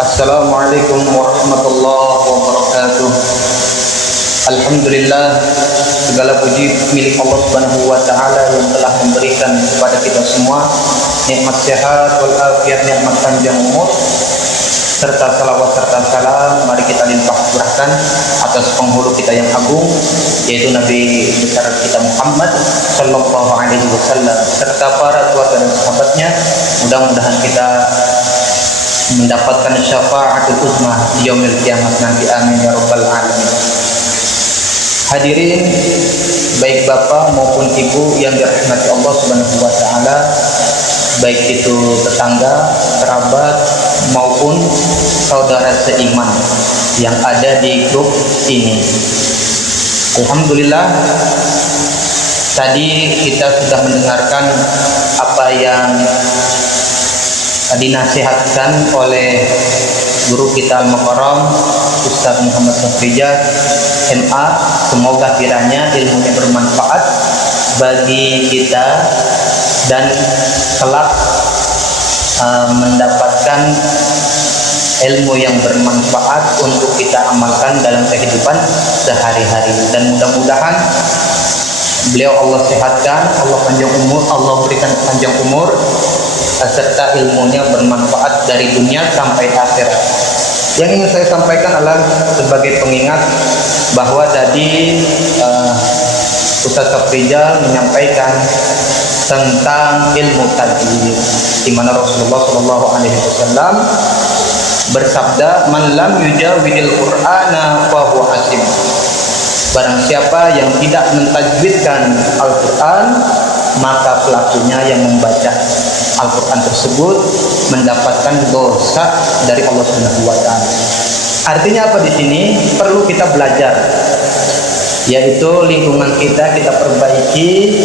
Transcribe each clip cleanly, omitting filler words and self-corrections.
Assalamualaikum warahmatullahi wabarakatuh. Alhamdulillah, segala puji milik Allah Subhanahu wa taala yang telah memberikan kepada kita semua nikmat sehat wal afiat, nikmat panjang umur serta salawat serta salam mari kita limpah curahkan atas penghulu kita yang agung, yaitu Nabi besar kita Muhammad sallallahu alaihi wasallam serta para keluarga dan sahabatnya. Mudah-mudahan kita mendapatkan syafaatul uzma di yaumil kiamat nanti, amin ya rabbal alamin. Hadirin baik bapak maupun ibu yang dirahmati Allah Subhanahu wa taala, baik itu tetangga, kerabat maupun saudara seiman yang ada di grup ini. Alhamdulillah, tadi kita sudah mendengarkan apa yang dinasihatkan oleh guru kita Al-Mukarram Ustaz Muhammad Safrija MA. Semoga kiranya ilmunya bermanfaat bagi kita dan kelak mendapatkan ilmu yang bermanfaat untuk kita amalkan dalam kehidupan sehari-hari. Dan mudah-mudahan beliau Allah sehatkan, Allah panjang umur, Allah berikan panjang umur serta ilmunya bermanfaat dari dunia sampai akhirat. Yang ingin saya sampaikan adalah sebagai pengingat bahwa tadi Ustaz Safrija menyampaikan tentang ilmu tajwid, di mana Rasulullah Shallallahu Alaihi Wasallam bersabda, "Man lam yujawidil Qur'ana fa huwa asim." Barang siapa yang tidak mentajwidkan Al-Quran, maka pelakunya yang membaca Al-Quran tersebut mendapatkan dosa dari Allah Subhanahu wa taala. Artinya apa di sini? Perlu kita belajar, yaitu lingkungan kita perbaiki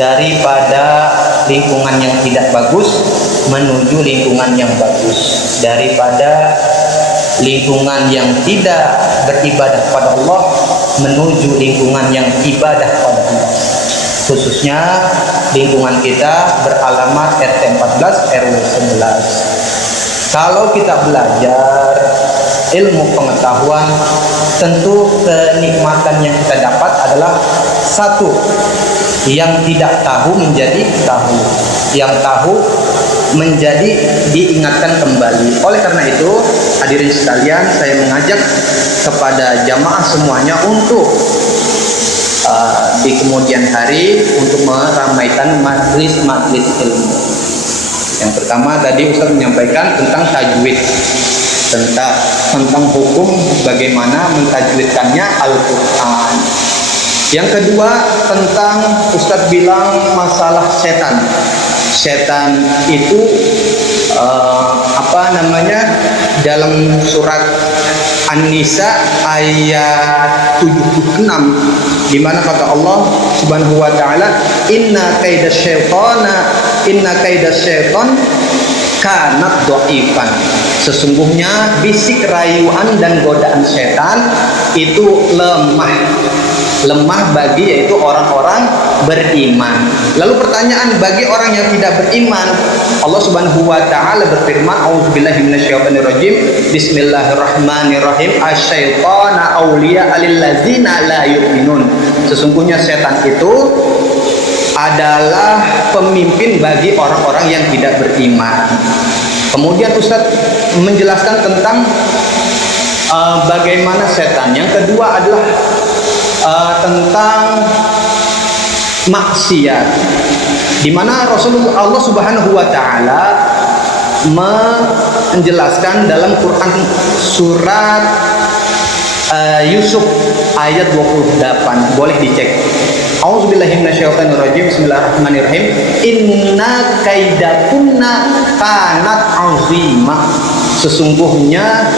daripada lingkungan yang tidak bagus menuju lingkungan yang bagus, daripada lingkungan yang tidak beribadah pada Allah menuju lingkungan yang ibadah pada Allah. Khususnya lingkungan kita beralamat RT 14 RW 11. Kalau kita belajar ilmu pengetahuan, tentu kenikmatan yang kita dapat adalah satu, yang tidak tahu menjadi tahu, yang tahu menjadi diingatkan kembali. Oleh karena itu, hadirin sekalian, saya mengajak kepada jamaah semuanya untuk di kemudian hari untuk meramaikan majlis-majlis ilmu. Yang pertama tadi Ustaz menyampaikan tentang tajwid, tentang hukum bagaimana mentajwidkannya Al-Quran. Yang kedua tentang Ustaz bilang masalah setan. Setan itu dalam surat An-Nisa ayat 76, di mana kata Allah Subhanahu wa taala, inna kaidasyaitan kanat dhaifan. Sesungguhnya bisik rayuan dan godaan setan itu lemah bagi yaitu orang-orang beriman. Lalu pertanyaan bagi orang yang tidak beriman, Allah Subhanahu wa taala berfirman, a'udzubillahi minasyaitonirrajim, bismillahirrahmanirrahim, asyaitana auliya lillazina la yu'minun. Sesungguhnya setan itu adalah pemimpin bagi orang-orang yang tidak beriman. Kemudian Ustaz menjelaskan tentang bagaimana setan. Yang kedua adalah tentang maksiat, di mana Rasulullah Allah Subhanahu wa taala menjelaskan dalam Quran surat Yusuf ayat 28, boleh dicek. A'udzubillahi minasyaitonirrajim, bismillahirrahmanirrahim, inna kaidakunna kanat azimah. Sesungguhnya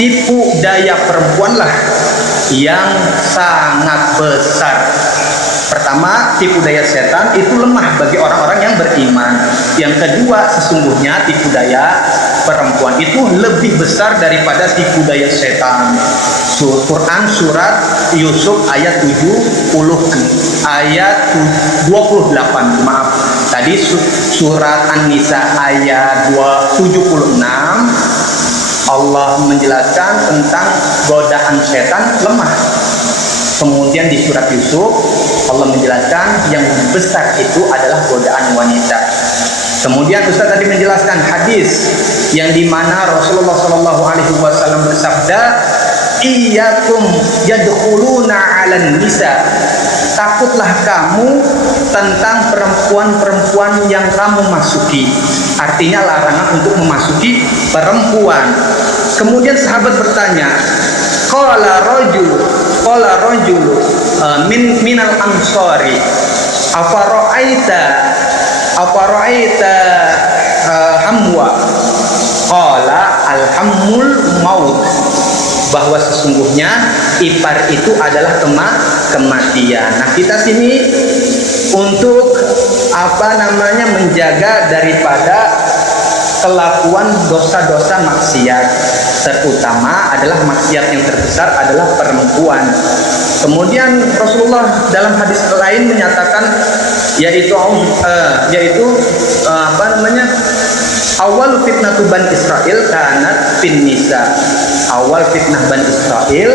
tipu daya perempuanlah yang sangat besar. Pertama, tipu daya setan itu lemah bagi orang-orang yang beriman. Yang kedua, sesungguhnya tipu daya perempuan itu lebih besar daripada tipu daya setan. Quran surat Yusuf ayat 28, maaf. Tadi surat An-Nisa ayat 76, Allah menjelaskan tentang godaan setan lemah. Kemudian di surat Yusuf Allah menjelaskan yang besar itu adalah godaan wanita. Kemudian Ustaz tadi menjelaskan hadis yang dimana Rasulullah SAW bersabda, "Iyyakum yadkhuluna 'alan nisa." Takutlah kamu tentang perempuan-perempuan yang kamu masuki. Artinya larangan untuk memasuki perempuan. Kemudian sahabat bertanya, qala rajul minal ansari afara'aita hamwa, qala alhammul maut, bahwa sesungguhnya ipar itu adalah kematian. Nah, kita sini untuk menjaga daripada kelakuan dosa-dosa maksiat, terutama adalah maksiat yang terbesar adalah perempuan. Kemudian Rasulullah dalam hadis lain menyatakan yaitu awal fitnah Bani Israel kanat fin nisa. Awal fitnah Bani Israel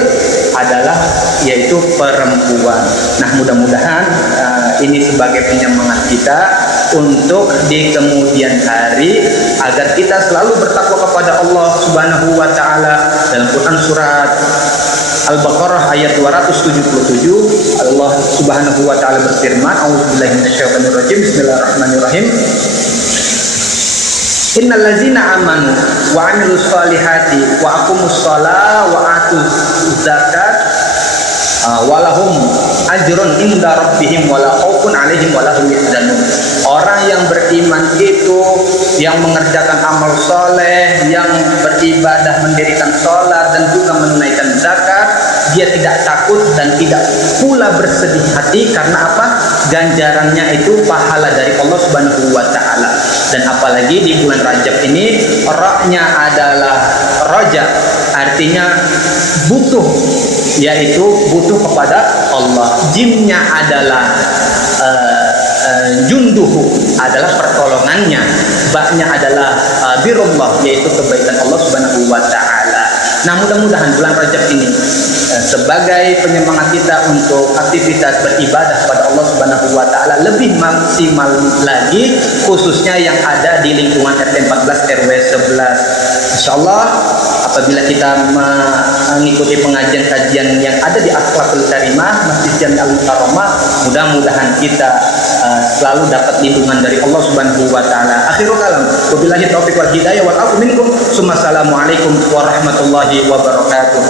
adalah yaitu perempuan. Nah, mudah-mudahan ini sebagai penyemangat kita untuk di kemudian hari agar kita selalu bertakwa kepada Allah Subhanahu wa taala. Dalam Quran surat Al-Baqarah ayat 277 Allah Subhanahu wa taala berfirman, a'udzubillahi minasyaitonir rajim, bismillahirrahmanirrahim. Innal ladzina amanu wa 'amilus solihati wa aqamus shalah wa atuz zakat walahum ajrun inda rabbihim wala khaufun 'alaihim wala hum yahzanun. Orang yang beriman itu yang mengerjakan amal soleh, yang beribadah, mendirikan sholat dan juga menunaikan zakat, dia tidak takut dan tidak pula bersedih hati. Karena apa? Ganjarannya itu pahala dari Allah Subhanahu wa taala. Dan apalagi di bulan Rajab ini, ra-nya adalah roja, artinya butuh, yaitu butuh kepada Allah. Jimnya adalah junduhu, adalah pertolongannya. Baknya adalah birullah, yaitu kebaikan Allah Subhanahu wa taala. Nah, mudah-mudahan bulan Rajab ini sebagai penyemangat kita untuk aktivitas beribadah kepada Allah Subhanahu wa taala lebih maksimal lagi, khususnya yang ada di lingkungan RT 14 RW 11. Insyaallah apabila kita mengikuti pengajian kajian yang ada di Akhlaqul Karimah Masjid Jami Al-Mukarramah, mudah-mudahan kita selalu dapat lindungan dari Allah Subhanahu wa taala. Akhirul kalam, wabillahi taufiq wal hidayah wal afu minkum. Assalamualaikum warahmatullahi wabarakatuh.